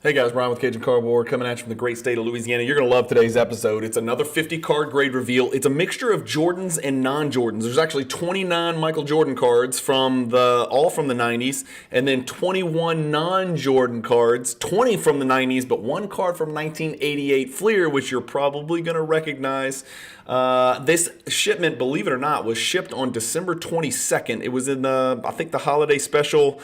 Hey guys, Brian with Cajun Cardboard coming at you from the great state of Louisiana. You're going to love today's episode. It's another 50 card grade reveal. It's a mixture of Jordans and non-Jordans. There's actually 29 Michael Jordan cards all from the 90s, and then 21 non-Jordan cards, 20 from the 90s, but one card from 1988 Fleer, which you're probably going to recognize. This shipment, believe it or not, was shipped on December 22nd. It was in I think the holiday special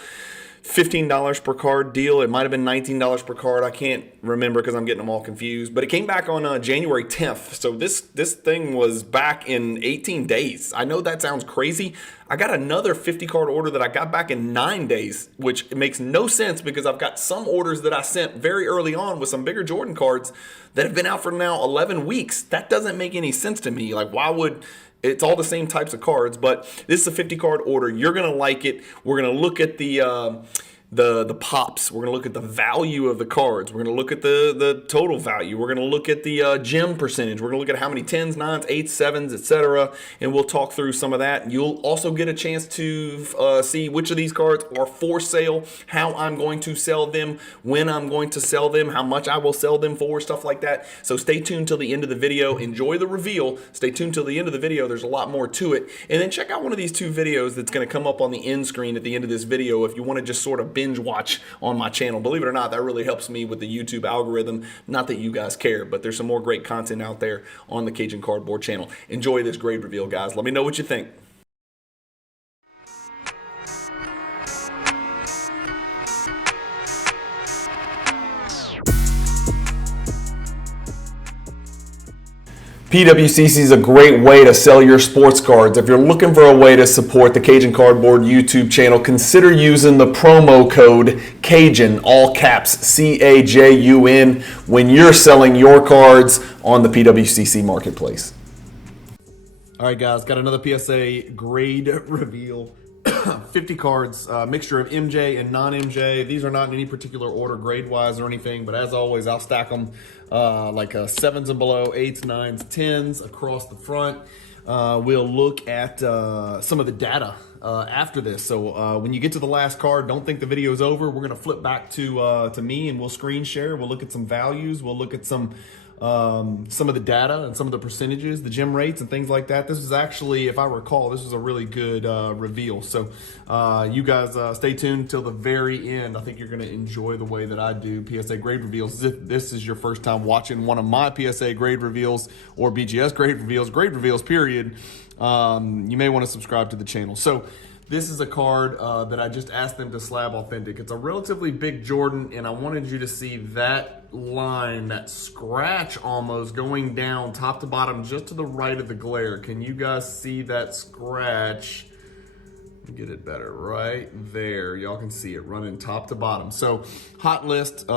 $15 per card deal. It might have been $19 per card. I can't remember because I'm getting them all confused. But it came back on January 10th. So this thing was back in 18 days. I know that sounds crazy. I got another 50 card order that I got back in 9 days, which makes no sense because I've got some orders that I sent very early on with some bigger Jordan cards that have been out for now 11 weeks. That doesn't make any sense to me. Like, why would... It's all the same types of cards, but this is a 50 card order. You're going to like it. We're going to look at the pops. We're going to look at the value of the cards. We're going to look at the total value. We're going to look at the gem percentage. We're going to look at how many 10s, 9s, 8s, 7s, etc. And we'll talk through some of that. You'll also get a chance to see which of these cards are for sale, how I'm going to sell them, when I'm going to sell them, how much I will sell them for, stuff like that. So stay tuned till the end of the video. Enjoy the reveal. Stay tuned till the end of the video. There's a lot more to it. And then check out one of these two videos that's going to come up on the end screen at the end of this video if you want to just sort of binge watch on my channel. Believe it or not, that really helps me with the YouTube algorithm. Not that you guys care, but there's some more great content out there on the Cajun Cardboard channel. Enjoy this grade reveal, guys. Let me know what you think. PWCC is a great way to sell your sports cards. If you're looking for a way to support the Cajun Cardboard YouTube channel, consider using the promo code CAJUN, all caps, CAJUN, when you're selling your cards on the PWCC marketplace. All right, guys, got another PSA grade reveal. 50 cards, mixture of MJ and non-MJ. These are not in any particular order grade-wise or anything, but as always, I'll stack them like 7s and below, 8s, 9s, 10s across the front. We'll look at some of the data after this. So when you get to the last card, don't think the video is over. We're going to flip back to me and we'll screen share. We'll look at some values. We'll look at some of the data and some of the percentages, the gem rates and things like that. This is actually, if I recall, this was a really good reveal. So you guys stay tuned till the very end. I think you're going to enjoy the way that I do PSA grade reveals. If this is your first time watching one of my PSA grade reveals or BGS grade reveals, period, you may want to subscribe to the channel. So this is a card that I just asked them to slab authentic. It's a relatively big Jordan, and I wanted you to see that line, that scratch almost going down top to bottom just to the right of the glare. Can you guys see that scratch? Let me get it better right there. Y'all can see it running top to bottom. So hot list,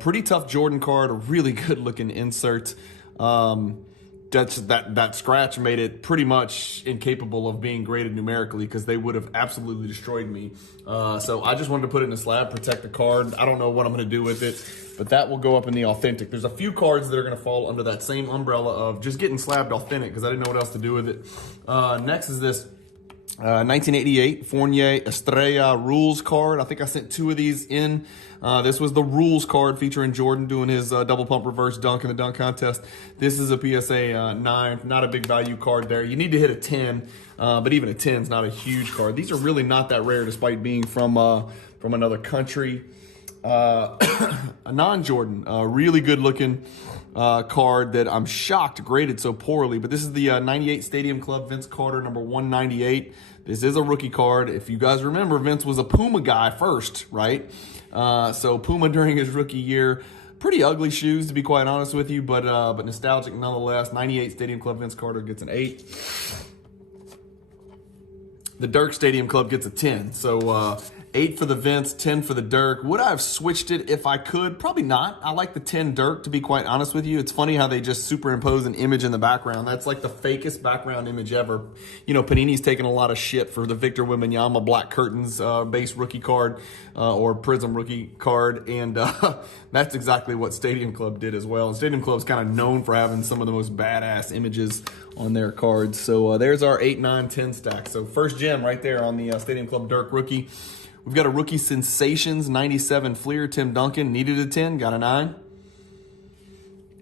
pretty tough Jordan card, a really good looking insert. That scratch made it pretty much incapable of being graded numerically because they would have absolutely destroyed me. So I just wanted to put it in a slab, protect the card. I don't know what I'm going to do with it, but that will go up in the authentic. There's a few cards that are going to fall under that same umbrella of just getting slabbed authentic because I didn't know what else to do with it. Next is this 1988 Fournier Estrella Rules card. I think I sent 2 of these in. This was the Rules card featuring Jordan doing his double pump reverse dunk in the dunk contest. This is a PSA 9, not a big value card there. You need to hit a 10, but even a 10 is not a huge card. These are really not that rare despite being from another country. A non-Jordan, really good looking card that I'm shocked graded so poorly, but this is the 98 Stadium Club Vince Carter number 198. This is a rookie card. If you guys remember, Vince was a Puma guy first, right? So Puma during his rookie year, pretty ugly shoes to be quite honest with you, but nostalgic nonetheless. 98 Stadium Club Vince Carter gets an 8. The Dirk Stadium Club gets a 10. So 8 for the Vince, 10 for the Dirk. Would I have switched it if I could? Probably not. I like the 10 Dirk, to be quite honest with you. It's funny how they just superimpose an image in the background. That's like the fakest background image ever. You know, Panini's taking a lot of shit for the Victor Wembanyama Black Curtains base rookie card or Prism rookie card, and that's exactly what Stadium Club did as well. And Stadium Club's kind of known for having some of the most badass images on their cards. So there's our 8, 9, 10 stack. So first gem right there on the Stadium Club Dirk rookie. We've got a Rookie Sensations 97 Fleer. Tim Duncan needed a 10, got a 9.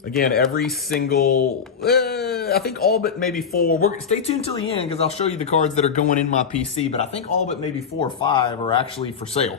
Again, every single, I think all but maybe 4. Stay tuned till the end because I'll show you the cards that are going in my PC, but I think all but maybe 4 or 5 are actually for sale.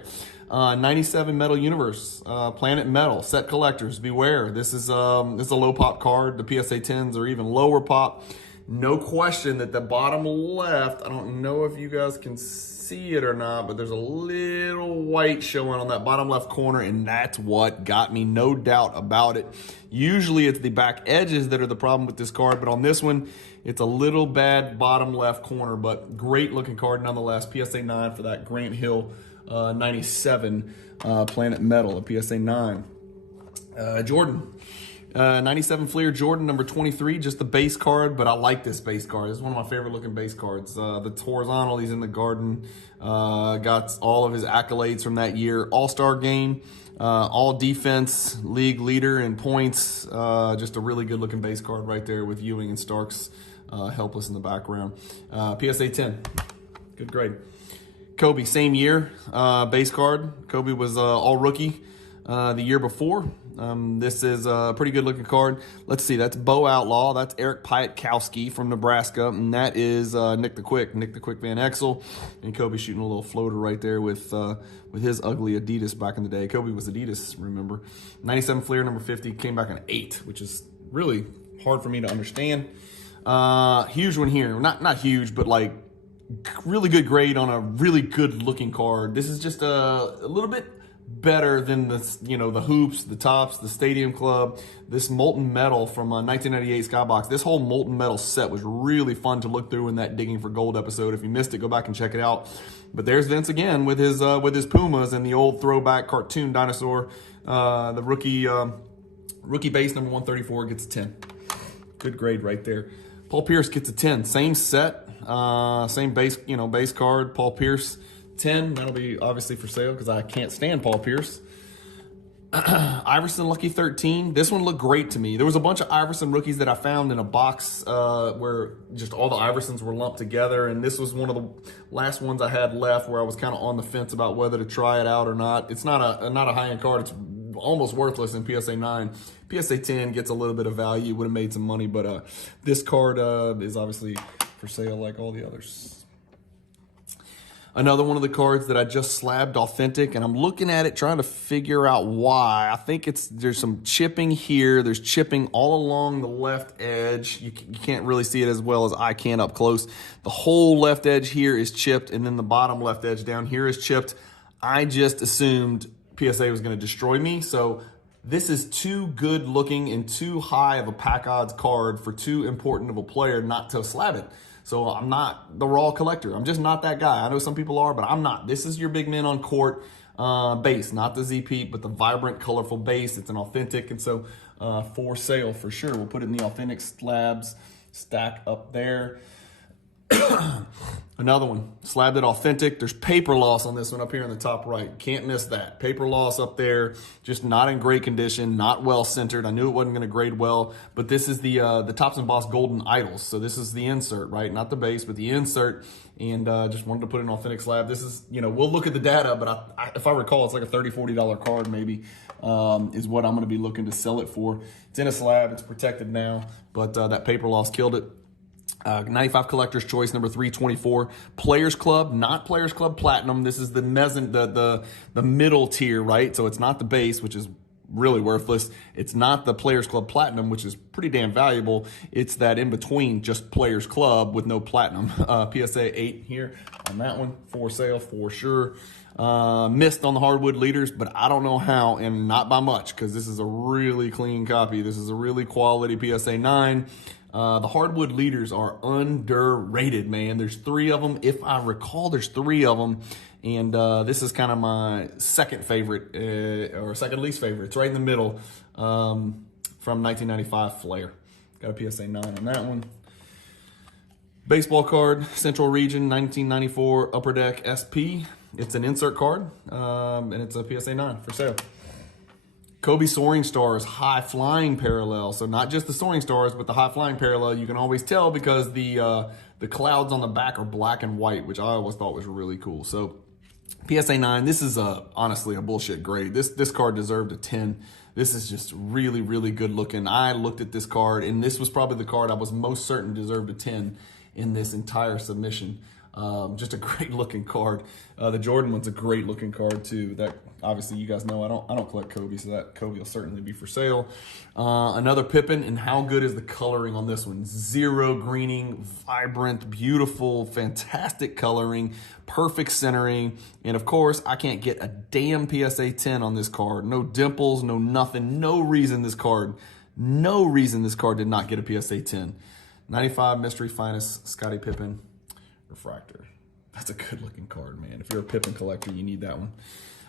97 Metal Universe, Planet Metal, Set Collectors, beware. This is a low pop card. The PSA 10s are even lower pop. No question that the bottom left, I don't know if you guys can see it or not, but there's a little white showing on that bottom left corner, and that's what got me, no doubt about it. Usually it's the back edges that are the problem with this card, but on this one, it's a little bad bottom left corner, but great looking card nonetheless. PSA 9 for that Grant Hill 97 Planet Metal, a PSA 9. Jordan. 97 Fleer Jordan, number 23, just the base card, but I like this base card. This is one of my favorite looking base cards. The horizontal, he's in the garden, got all of his accolades from that year. All-Star game, all defense, league leader in points. Just a really good looking base card right there with Ewing and Starks helpless in the background. PSA 10, good grade. Kobe, same year, base card. Kobe was all rookie the year before. This is a pretty good looking card. Let's see, that's Bo Outlaw. That's Eric Pietkowski from Nebraska. And that is Nick the Quick Van Exel. And Kobe shooting a little floater right there with his ugly Adidas back in the day. Kobe was Adidas, remember. 97 Fleer, number 50, came back an 8, which is really hard for me to understand. Huge one here. Not huge, but like really good grade on a really good looking card. This is just a little bit better than the hoops, the tops, the stadium club. This molten metal from 1998 Skybox. This whole molten metal set was really fun to look through in that Digging for Gold episode. If you missed it, go back and check it out. But there's Vince again with his Pumas and the old throwback cartoon dinosaur. The rookie base number 134 gets a 10. Good grade right there. Paul Pierce gets a 10. Same set, same base card. Paul Pierce 10. That'll be obviously for sale because I can't stand Paul Pierce. Iverson Lucky 13. This one looked great to me. There was a bunch of Iverson rookies that I found in a box where just all the Iversons were lumped together, and this was one of the last ones I had left where I was kind of on the fence about whether to try it out or not. It's not a high-end card. It's almost worthless in PSA 9. PSA 10 gets a little bit of value. Would have made some money, but this card is obviously for sale like all the others. Another one of the cards that I just slabbed authentic, and I'm looking at it trying to figure out why. I think there's some chipping here. There's chipping all along the left edge. You can't really see it as well as I can up close. The whole left edge here is chipped, and then the bottom left edge down here is chipped. I just assumed PSA was going to destroy me, so this is too good looking and too high of a pack odds card for too important of a player not to slab it. So I'm not the raw collector. I'm just not that guy. I know some people are, but I'm not. This is your big men on court base, not the Z-Peep, but the vibrant, colorful base. It's an authentic, and so for sale for sure. We'll put it in the authentic slabs stack up there. Another one, slabbed it authentic. There's paper loss on this one up here in the top right. Can't miss that. Paper loss up there, just not in great condition, not well centered. I knew it wasn't going to grade well, but this is the Tops and Boss Golden Idols. So this is the insert, right? Not the base, but the insert. And just wanted to put an authentic slab. This is, we'll look at the data, but if I recall, it's like a $30, $40 card maybe is what I'm going to be looking to sell it for. It's in a slab. It's protected now, but that paper loss killed it. 95 Collector's Choice, number 324. Players Club, not Players Club Platinum. This is the the middle tier, right? So it's not the base, which is really worthless. It's not the Players Club Platinum, which is pretty damn valuable. It's that in between, just Players Club with no Platinum. PSA 8 here on that one, for sale for sure. Missed on the hardwood leaders, but I don't know how, and not by much, because this is a really clean copy. This is a really quality PSA 9. The hardwood leaders are underrated, man. There's 3 of them. If I recall, there's 3 of them. And this is kind of my second favorite, or second least favorite. It's right in the middle from 1995 Flair. Got a PSA 9 on that one. Baseball card, Central Region, 1994 Upper Deck SP. It's an insert card, and it's a PSA 9 for sale. Kobe Soaring Stars, high flying parallel. So not just the Soaring Stars, but the high flying parallel. You can always tell because the clouds on the back are black and white, which I always thought was really cool. So PSA 9, this is honestly a bullshit grade. This card deserved a 10. This is just really, really good looking. I looked at this card, and this was probably the card I was most certain deserved a 10 in this entire submission. Just a great looking card. The Jordan one's a great looking card too. That obviously you guys know I don't collect Kobe, so that Kobe will certainly be for sale. Another Pippen, and how good is the coloring on this one? Zero greening, vibrant, beautiful, fantastic coloring, perfect centering, and of course I can't get a damn PSA 10 on this card. No dimples, no nothing, no reason this card did not get a PSA 10. 95 Mystery Finest Scottie Pippen refractor. That's a good looking card, man. If you're a Pippen collector, you need that one.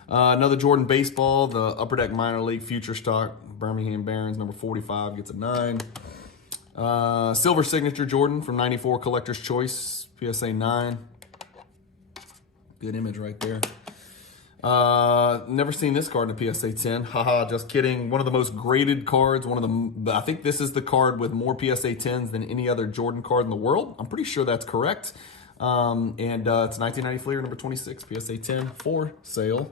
Another Jordan baseball, the Upper Deck Minor League Future Stock, Birmingham Barons, number 45, gets a 9. Silver Signature Jordan from 94 Collector's Choice, PSA 9. Good image right there. Never seen this card in a PSA 10. Haha, just kidding. One of the most graded cards. I think this is the card with more PSA 10s than any other Jordan card in the world. I'm pretty sure that's correct. It's 1990 Fleer, number 26, PSA 10 for sale.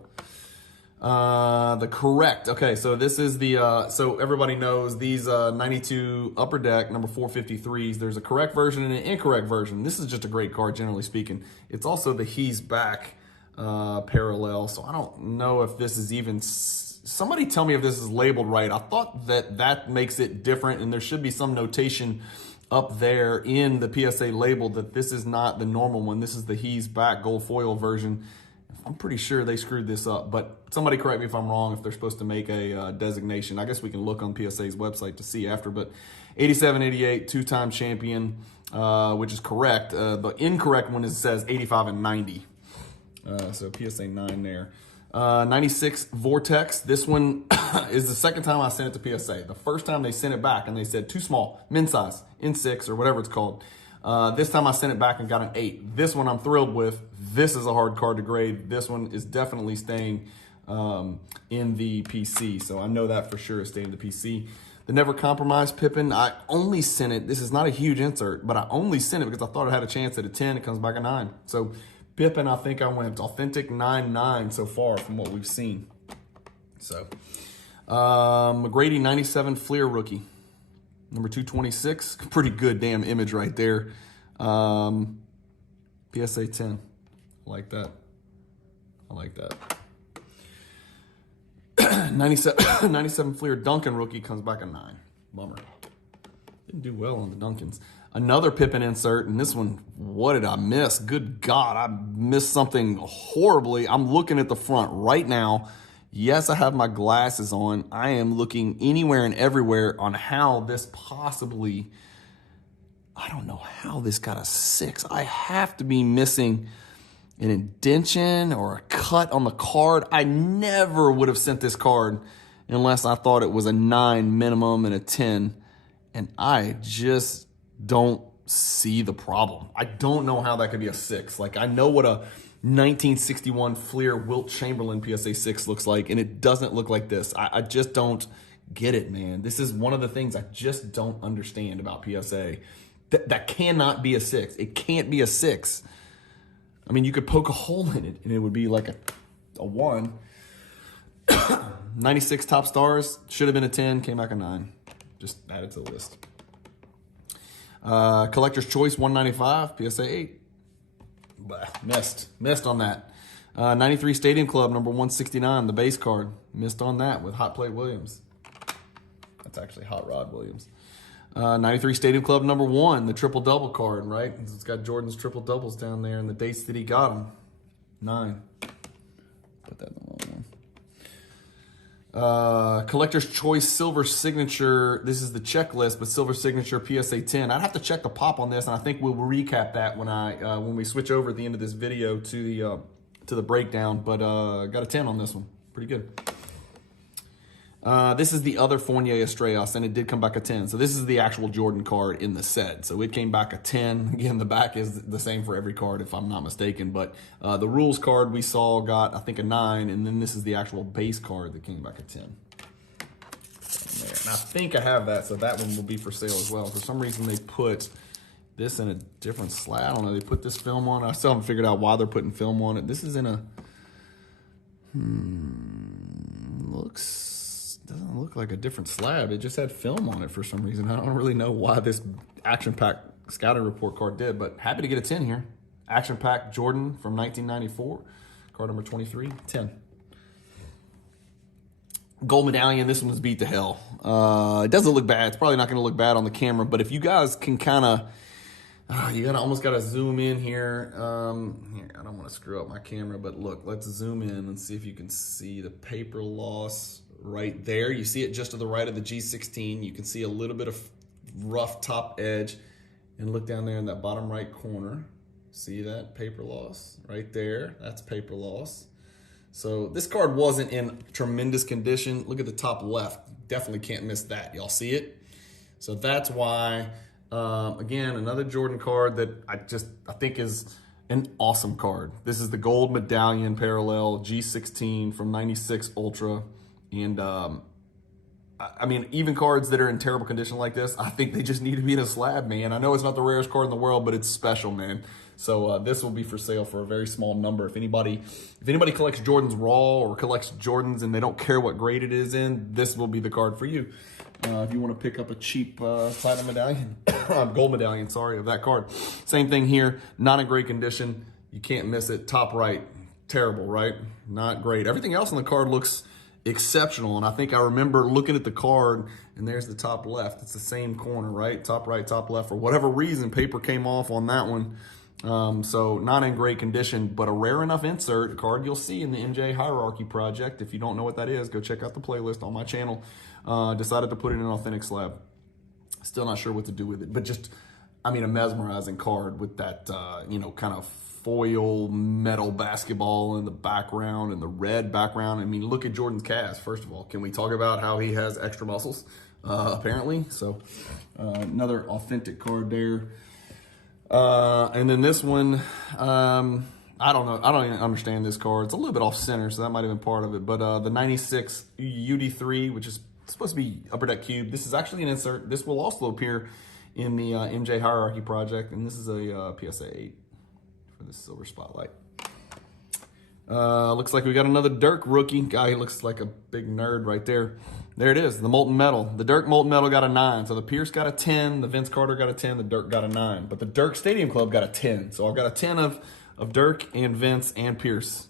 Okay, so this is the, so everybody knows these 92 Upper Deck, number 453s. There's a correct version and an incorrect version. This is just a great card, generally speaking. It's also the He's Back parallel, so I don't know if this is even, somebody tell me if this is labeled right. I thought that makes it different, and there should be some notation up there in the PSA label that this is not the normal one. This is the He's Back gold foil version. I'm pretty sure they screwed this up, but somebody correct me if I'm wrong, if they're supposed to make a designation. I guess we can look on PSA's website to see after, but 87, 88, two-time champion, which is correct. The incorrect one says 85 and 90. So PSA 9 there. 96 Vortex. This one is the second time I sent it to PSA. The first time they sent it back and they said too small, men's size, N6 or whatever it's called. This time I sent it back and got an 8. This one I'm thrilled with. This is a hard card to grade. This one is definitely staying in the PC. So I know that for sure is staying in the PC. The Never Compromise Pippen, I only sent it. This is not a huge insert, but I only sent it because I thought it had a chance at a 10. It comes back a 9. So Pippen, I think I went authentic 9-9 so far from what we've seen. So, McGrady 97 Fleer rookie, number 226. Pretty good damn image right there. PSA 10. I like that. 97 Fleer Duncan rookie comes back a 9. Bummer. Didn't do well on the Duncans. Another Pippen insert, and this one, what did I miss? Good God, I missed something horribly. I'm looking at the front right now. Yes, I have my glasses on. I am looking anywhere and everywhere on how this possibly, I don't know how this got a 6. I have to be missing an indentation or a cut on the card. I never would have sent this card unless I thought it was a 9 minimum and a 10. And I just don't see the problem. I don't know how that could be a 6. Like, I know what a 1961 Fleer Wilt Chamberlain PSA 6 looks like, and it doesn't look like this. I just don't get it, man. This is one of the things I just don't understand about PSA. That cannot be a 6. It can't be a 6. I mean, you could poke a hole in it, and it would be like a 1. 96 Top Stars, should have been a 10, came back a 9. Just add it to the list. Collector's Choice 195, PSA 8. Blah, missed on that. 93 Stadium Club, number 169, the base card. Missed on that with Hot Plate Williams. That's actually Hot Rod Williams. 93 Stadium Club, number 1, the triple-double card, right? It's got Jordan's triple-doubles down there and the dates that he got them. 9. Put that in the wrong one. Collector's Choice Silver Signature. This is the checklist, but Silver Signature PSA 10. I'd have to check the pop on this, and I think we'll recap that when we switch over at the end of this video to the breakdown. But got a 10 on this one. Pretty good. This is the other Fournier Estrellas, and it did come back a 10. So this is the actual Jordan card in the set. So it came back a 10. Again, the back is the same for every card, if I'm not mistaken. But the rules card we saw got, I think, a 9. And then this is the actual base card that came back a 10. And I think I have that, so that one will be for sale as well. For some reason, they put this in a different slab. I don't know. They put this film on. I still haven't figured out why they're putting film on it. This is in a Doesn't look like a different slab. It just had film on it for some reason. I don't really know why this Action Pack scouting report card did, but happy to get a 10 here. Action Pack Jordan from 1994, card number 23, 10. Gold medallion, this one was beat to hell. It doesn't look bad. It's probably not going to look bad on the camera, but if you guys can kind of, almost got to zoom in here. Here, I don't want to screw up my camera, but look, let's zoom in and see if you can see the paper loss right there. You see it just to the right of the G16. You can see a little bit of rough top edge, and look down there in that bottom right corner. See that paper loss right there? That's paper loss. So this card wasn't in tremendous condition. Look at the top left. Definitely can't miss that. Y'all see it? So that's why, again, another Jordan card that I think is an awesome card. This is the gold medallion parallel G16 from 96 Ultra. And I mean, even cards that are in terrible condition like this, I think they just need to be in a slab, man. I know it's not the rarest card in the world, but it's special, man. So this will be for sale for a very small number. If anybody collects Jordans raw or collects Jordans and they don't care what grade it is in, this will be the card for you. If you want to pick up a cheap platinum medallion, gold medallion, sorry, of that card. Same thing here, not in great condition. You can't miss it. Top right, terrible, right? Not great. Everything else on the card looks exceptional, and I think I remember looking at the card, and there's the top left. It's the same corner, right? Top right, top left. For whatever reason, paper came off on that one. So not in great condition, but a rare enough insert, a card you'll see in the MJ Hierarchy Project. If you don't know what that is, go check out the playlist on my channel. Decided to put it in an authentic slab. Still not sure what to do with it, but just, I mean, a mesmerizing card with that, kind of foil metal basketball in the background and the red background. I mean, look at Jordan's cast, first of all. Can we talk about how he has extra muscles, apparently? So another authentic card there. And then this one, I don't know. I don't even understand this card. It's a little bit off center, so that might have been part of it. But the 96 UD3, which is supposed to be Upper Deck Cube. This is actually an insert. This will also appear in the MJ Hierarchy Project, and this is a PSA 8 for the silver spotlight. Looks like we got another Dirk rookie. Guy, he looks like a big nerd right there. There it is, the molten metal. The Dirk molten metal got a 9. So the Pierce got a 10, the Vince Carter got a 10, the Dirk got a 9. But the Dirk Stadium Club got a 10. So I've got a 10 of Dirk and Vince and Pierce.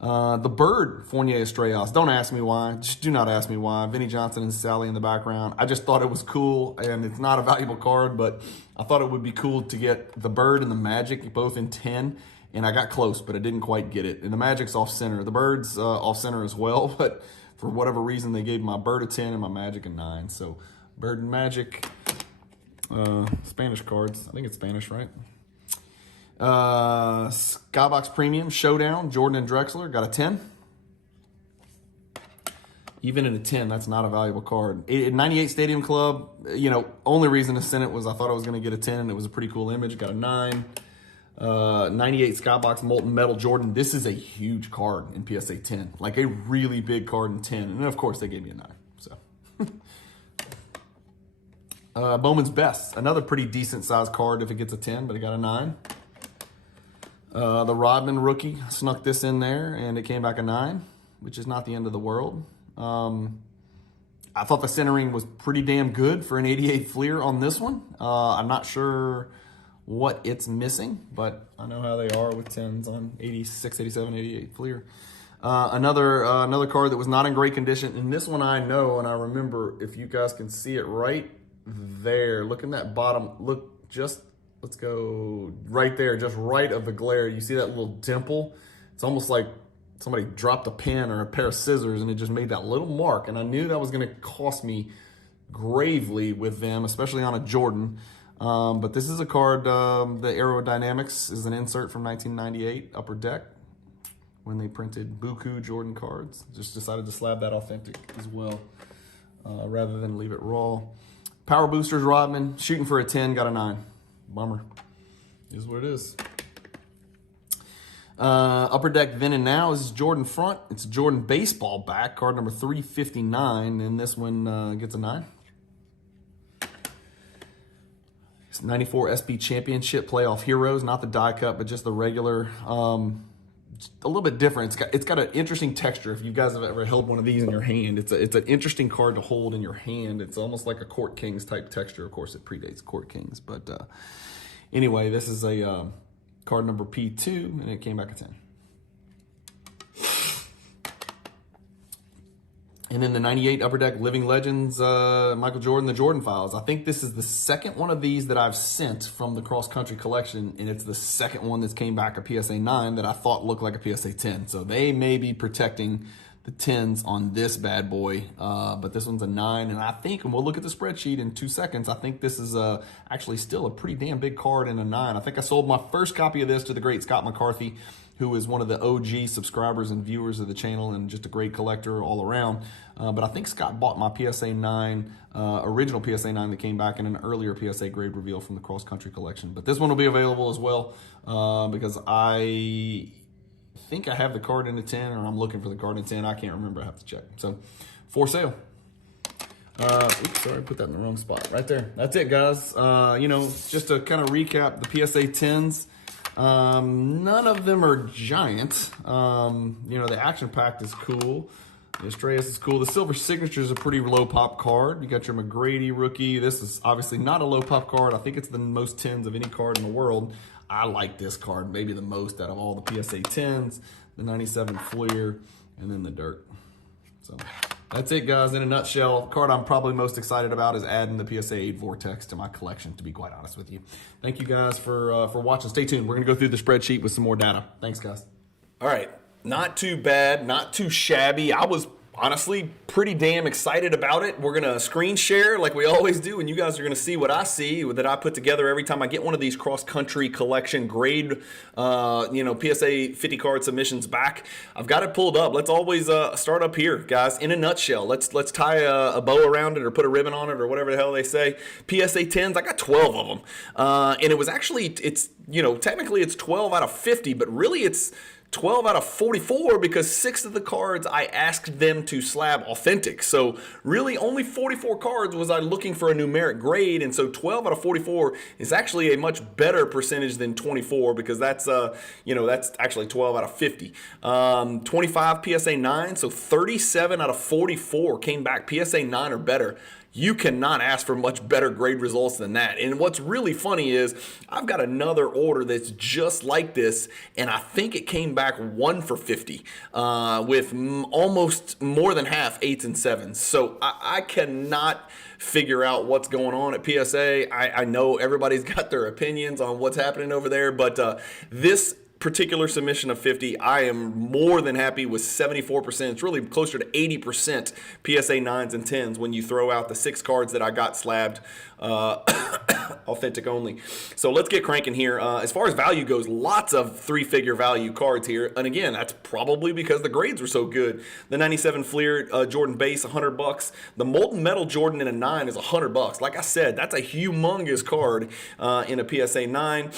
The Bird Fournier Estrellas. Don't ask me why. Just do not ask me why. Vinnie Johnson and Sally in the background. I just thought it was cool, and it's not a valuable card, but I thought it would be cool to get the Bird and the Magic both in 10. And I got close, but I didn't quite get it. And the Magic's off center. The Bird's off center as well, but for whatever reason, they gave my Bird a 10 and my Magic a 9. So Bird and Magic, Spanish cards. I think it's Spanish, right? Skybox Premium Showdown, Jordan and Drexler, got a 10. Even in a 10, that's not a valuable card. 98 Stadium Club, only reason to send it was I thought I was going to get a 10, and it was a pretty cool image. Got a 9. 98 Skybox Molten Metal Jordan. This is a huge card in PSA 10. Like a really big card in 10. And of course, they gave me a 9. So, Bowman's Best. Another pretty decent sized card if it gets a 10, but it got a 9. The Rodman rookie. Snuck this in there, and it came back a 9, which is not the end of the world. I thought the centering was pretty damn good for an 88 Fleer on this one. I'm not sure what it's missing, but I know how they are with 10s on 86, 87, 88 Fleer. Another card that was not in great condition, and this one I know, and I remember, if you guys can see it right there, look in that bottom, let's go right there, just right of the glare. You see that little dimple? It's almost like somebody dropped a pen or a pair of scissors and it just made that little mark, and I knew that was gonna cost me gravely with them, especially on a Jordan. But this is a card, the Aerodynamics is an insert from 1998, Upper Deck, when they printed Buku Jordan cards. Just decided to slab that authentic as well, rather than leave it raw. Power Boosters Rodman, shooting for a 10, got a 9. Bummer. Is what it is. Upper Deck Then and Now is Jordan front. It's Jordan baseball back, card number 359, and this one gets a 9. 94 SP Championship Playoff Heroes, not the die cut, but just the regular a little bit different. It's got an interesting texture. If you guys have ever held one of these in your hand, it's an interesting card to hold in your hand. It's almost like a Court Kings type texture. Of course, it predates Court Kings, but anyway, this is a card number P2, and it came back a 10. And then the 98 Upper Deck Living Legends, Michael Jordan, the Jordan Files. I think this is the second one of these that I've sent from the cross country collection, and it's the second one that's came back a PSA 9 that I thought looked like a PSA 10. So they may be protecting the 10s on this bad boy, but this one's a 9. And I think, and we'll look at the spreadsheet in 2 seconds, I think this is actually still a pretty damn big card in a 9. I think I sold my first copy of this to the great Scott McCarthy, who is one of the OG subscribers and viewers of the channel and just a great collector all around. But I think Scott bought my PSA 9, original PSA 9 that came back in an earlier PSA grade reveal from the cross country collection. But this one will be available as well because I think I have the card in the 10, or I'm looking for the card in 10. I can't remember. I have to check. So, for sale. Oops, sorry, I put that in the wrong spot. Right there. That's it, guys. Just to kind of recap the PSA 10s. None of them are giant. The action packed is cool. The Estrellas is cool. The Silver Signature is a pretty low pop card. You got your McGrady rookie. This is obviously not a low pop card. I think it's the most 10s of any card in the world. I like this card maybe the most out of all the PSA 10s. The 97 Fleer, and then the Dirt. So that's it, guys, in a nutshell. The card I'm probably most excited about is adding the PSA 8 Vortex to my collection, to be quite honest with you. Thank you guys for watching. Stay tuned. We're going to go through the spreadsheet with some more data. Thanks, guys. All right. Not too bad. Not too shabby. I was honestly pretty damn excited about it. We're going to screen share like we always do, and you guys are going to see what I see that I put together every time I get one of these cross-country collection grade, PSA 50 card submissions back. I've got it pulled up. Let's always start up here, guys. In a nutshell, let's tie a bow around it or put a ribbon on it or whatever the hell they say. PSA 10s, I got 12 of them. And it was actually, technically it's 12 out of 50, but really it's 12 out of 44 because 6 of the cards I asked them to slab authentic. So really only 44 cards was I looking for a numeric grade, and so 12 out of 44 is actually a much better percentage than 24 because that's actually 12 out of 50. 25 PSA 9, so 37 out of 44 came back PSA 9 or better. You cannot ask for much better grade results than that. And what's really funny is I've got another order that's just like this, and I think it came back 1 for 50 with almost more than half 8s and 7s. So I cannot figure out what's going on at PSA. I know everybody's got their opinions on what's happening over there, but this particular submission of 50, I am more than happy with 74%. It's really closer to 80% PSA 9s and 10s when you throw out the 6 cards that I got slabbed authentic only. So let's get cranking here. As far as value goes, lots of 3-figure value cards here. And again, that's probably because the grades were so good. The 97 Fleer Jordan base, $100. The Molten Metal Jordan in a 9 is $100. Like I said, that's a humongous card in a PSA 9.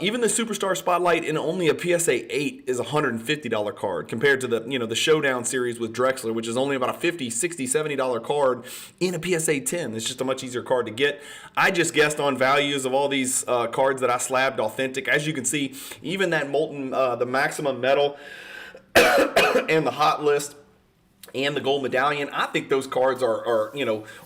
Even the Superstar Spotlight in only a PSA 8 is a $150 card compared to the Showdown series with Drexler, which is only about a $50, $60, $70 card in a PSA 10. It's just a much easier card to get. I just guessed on values of all these cards that I slabbed authentic. As you can see, even that Molten, the Maximum Metal and the Hot List and the Gold Medallion, I think those cards are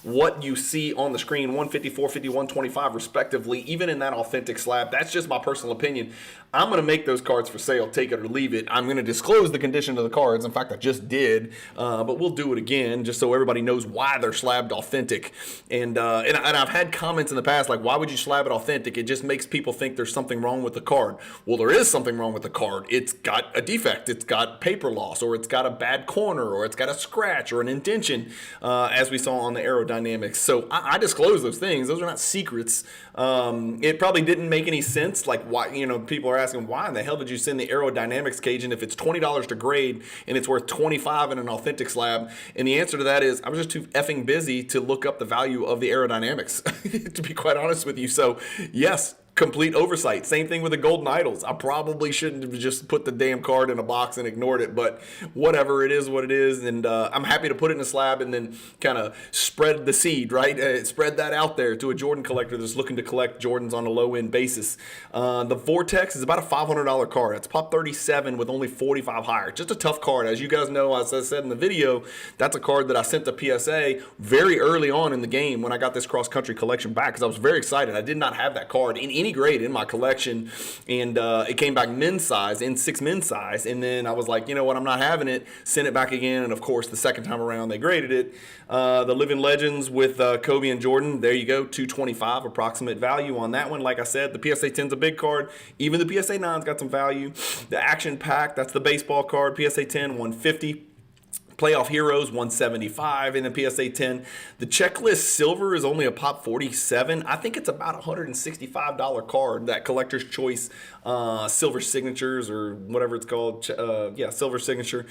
what you see on the screen, 150, 450, 125 respectively, even in that authentic slab. That's just my personal opinion. I'm going to make those cards for sale, take it or leave it. I'm going to disclose the condition of the cards. In fact, I just did, but we'll do it again just so everybody knows why they're slabbed authentic. And I've had comments in the past like, why would you slab it authentic? It just makes people think there's something wrong with the card. Well, there is something wrong with the card. It's got a defect. It's got paper loss, or it's got a bad corner, or it's got a scratch or an indention, as we saw on the aerodynamics. So I disclose those things. Those are not secrets. It probably didn't make any sense. Like, why, people are asking, why in the hell did you send the aerodynamics Cajun if it's $20 to grade and it's worth $25 in an authentic slab? And the answer to that is I was just too effing busy to look up the value of the aerodynamics, to be quite honest with you. So yes, complete oversight. Same thing with the Golden Idols. I probably shouldn't have just put the damn card in a box and ignored it, but whatever, it is what it is. And I'm happy to put it in a slab and then kind of spread the seed, right? Spread that out there to a Jordan collector that's looking to collect Jordans on a low-end basis. The Vortex is about a $500 card. It's pop 37 with only 45 higher. Just a tough card. As you guys know, as I said in the video, that's a card that I sent to PSA very early on in the game when I got this cross-country collection back, because I was very excited. I did not have that card in any grade in my collection, and it came back men's size, in 6 men's size, and then I was like, you know what, I'm not having it, sent it back again, and of course the second time around they graded it. The Living Legends with Kobe and Jordan, there you go, 225 approximate value on that one. Like I said, the PSA 10's a big card, even the PSA 9's got some value. The Action Pack, that's the baseball card, PSA 10 150. Playoff Heroes 175 in the PSA 10. The Checklist Silver is only a pop 47. I think it's about a $165 card, that Collector's Choice Silver Signatures, or whatever it's called. Yeah, Silver Signature.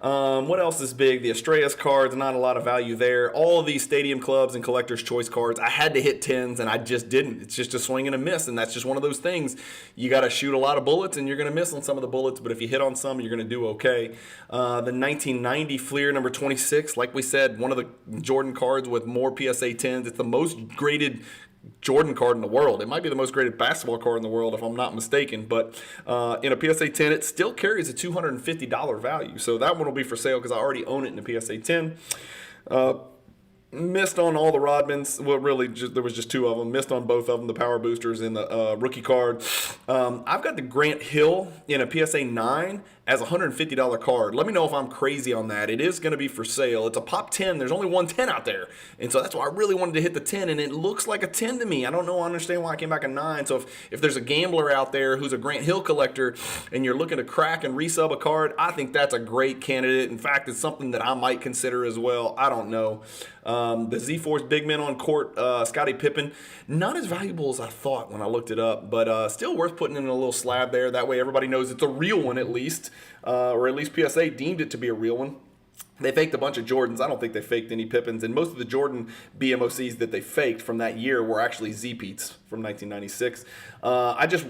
What else is big? The Estrellas cards, not a lot of value there. All of these Stadium Clubs and Collector's Choice cards, I had to hit 10s and I just didn't. It's just a swing and a miss, and that's just one of those things. You got to shoot a lot of bullets and you're going to miss on some of the bullets, but if you hit on some, you're going to do okay. The 1990 Fleer number 26, like we said, one of the Jordan cards with more PSA 10s. It's the most graded Jordan card in the world. It might be the most graded basketball card in the world, if I'm not mistaken, but in a PSA 10, it still carries a $250 value. So that one will be for sale because I already own it in a PSA 10. Missed on all the Rodmans. Well, really, there was just 2 of them. Missed on both of them, the Power Boosters and the rookie card. I've got the Grant Hill in a PSA 9 as a $150 card. Let me know if I'm crazy on that. It is going to be for sale. It's a pop 10. There's only one 10 out there. And so that's why I really wanted to hit the 10, and it looks like a 10 to me. I don't know. I understand why I came back a 9. So if there's a gambler out there who's a Grant Hill collector and you're looking to crack and resub a card, I think that's a great candidate. In fact, it's something that I might consider as well. I don't know. The Z-Force Big Men on Court, Scottie Pippen, not as valuable as I thought when I looked it up, but still worth putting in a little slab there. That way everybody knows it's a real one at least, or at least PSA deemed it to be a real one. They faked a bunch of Jordans. I don't think they faked any Pippins. And most of the Jordan BMOCs that they faked from that year were actually Z-Peats from 1996. I just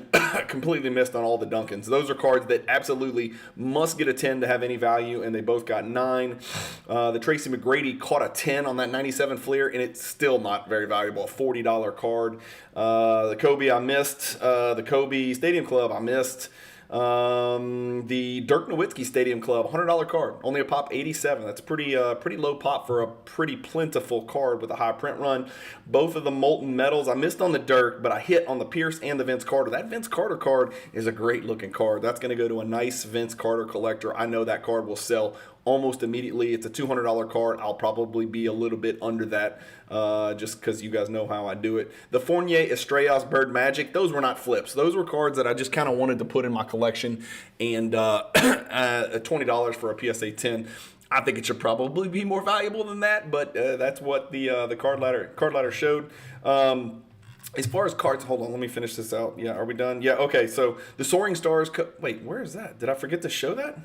completely missed on all the Duncans. Those are cards that absolutely must get a 10 to have any value, and they both got 9. The Tracy McGrady caught a 10 on that 97 Fleer, and it's still not very valuable, a $40 card. The Kobe I missed. The Kobe Stadium Club I missed. The Dirk Nowitzki Stadium Club, $100 card, only a pop 87. That's pretty low pop for a pretty plentiful card with a high print run. Both of the Molten Metals, I missed on the Dirk, but I hit on the Pierce and the Vince Carter. That Vince Carter card is a great looking card. That's going to go to a nice Vince Carter collector. I know that card will sell almost immediately. It's a $200 card. I'll probably be a little bit under that just because you guys know how I do it. The Fournier Estrellas Bird Magic, those were not flips. Those were cards that I just kind of wanted to put in my collection, and $20 for a PSA 10. I think it should probably be more valuable than that, but that's what the card ladder showed. As far as cards, hold on, let me finish this out. Yeah, are we done? Yeah, okay, so the Soaring Stars, wait, where is that? Did I forget to show that?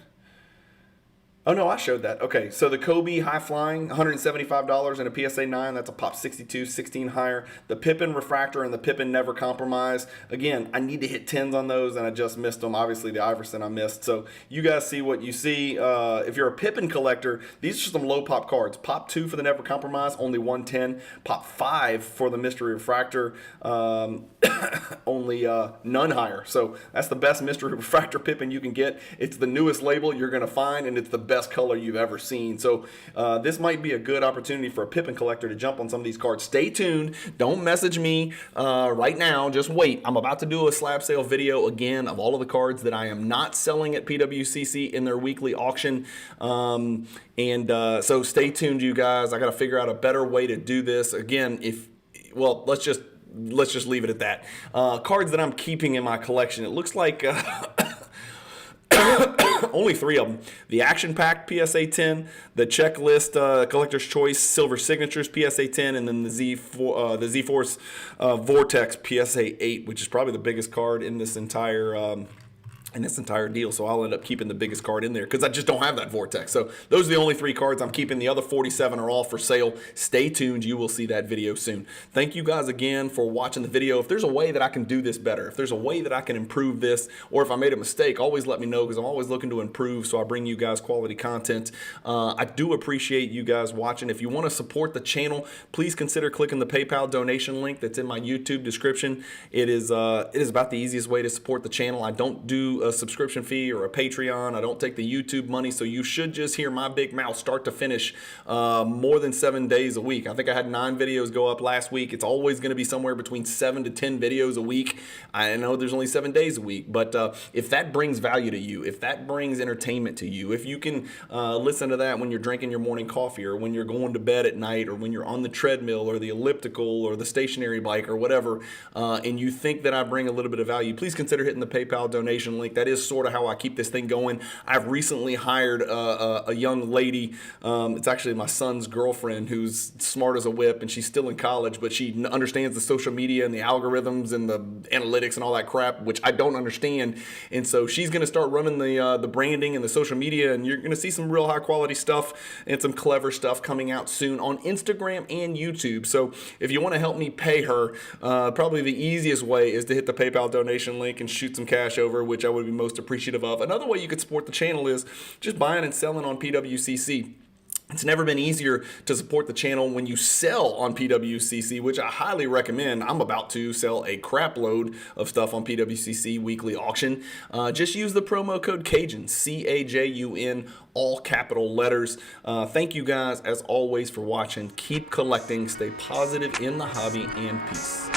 Oh, no, I showed that. Okay, so the Kobe High Flying, $175 in a PSA 9. That's a pop 62, 16 higher. The Pippen Refractor and the Pippen Never Compromise. Again, I need to hit 10s on those, and I just missed them. Obviously, the Iverson I missed. So you guys see what you see. If you're a Pippen collector, these are some low pop cards. Pop 2 for the Never Compromise, only 110. Pop 5 for the Mystery Refractor, only none higher. So that's the best Mystery Refractor Pippen you can get. It's the newest label you're going to find, and it's the best color you've ever seen. So this might be a good opportunity for a Pippen collector to jump on some of these cards. Stay tuned. Don't message me right now. Just wait. I'm about to do a slab sale video again of all of the cards that I am not selling at PWCC in their weekly auction. So stay tuned, you guys. I got to figure out a better way to do this. Again, let's just leave it at that. Cards that I'm keeping in my collection. It looks like only 3 of them. The Action Pack PSA 10, the Checklist Collector's Choice Silver Signatures PSA 10, and then the Z-Force Vortex PSA 8, which is probably the biggest card in this entire in this entire deal, so I'll end up keeping the biggest card in there because I just don't have that Vortex. So those are the only 3 cards I'm keeping. The other 47 are all for sale. Stay tuned. You will see that video soon. Thank you guys again for watching the video. If there's a way that I can do this better, if there's a way that I can improve this, or if I made a mistake, always let me know because I'm always looking to improve, so I bring you guys quality content. I do appreciate you guys watching. If you want to support the channel, please consider clicking the PayPal donation link that's in my YouTube description. It is about the easiest way to support the channel. I don't do a subscription fee or a Patreon. I don't take the YouTube money, so you should just hear my big mouth start to finish more than 7 days a week. I think I had 9 videos go up last week. It's always going to be somewhere between 7 to 10 videos a week. I know there's only 7 days a week, but if that brings value to you, if that brings entertainment to you, if you can listen to that when you're drinking your morning coffee or when you're going to bed at night or when you're on the treadmill or the elliptical or the stationary bike or whatever, and you think that I bring a little bit of value, please consider hitting the PayPal donation link. That is sort of how I keep this thing going. I've recently hired a young lady. It's actually my son's girlfriend who's smart as a whip, and she's still in college, but she understands the social media and the algorithms and the analytics and all that crap, which I don't understand. And so she's going to start running the branding and the social media, and you're going to see some real high quality stuff and some clever stuff coming out soon on Instagram and YouTube. So if you want to help me pay her, probably the easiest way is to hit the PayPal donation link and shoot some cash over, which I would be most appreciative of. Another way you could support the channel is just buying and selling on PWCC. It's never been easier to support the channel when you sell on PWCC, which I highly recommend. I'm about to sell a crap load of stuff on PWCC weekly auction. Just use the promo code Cajun, C-A-J-U-N, all capital letters. Thank you guys, as always, for watching. Keep collecting, stay positive in the hobby, and peace.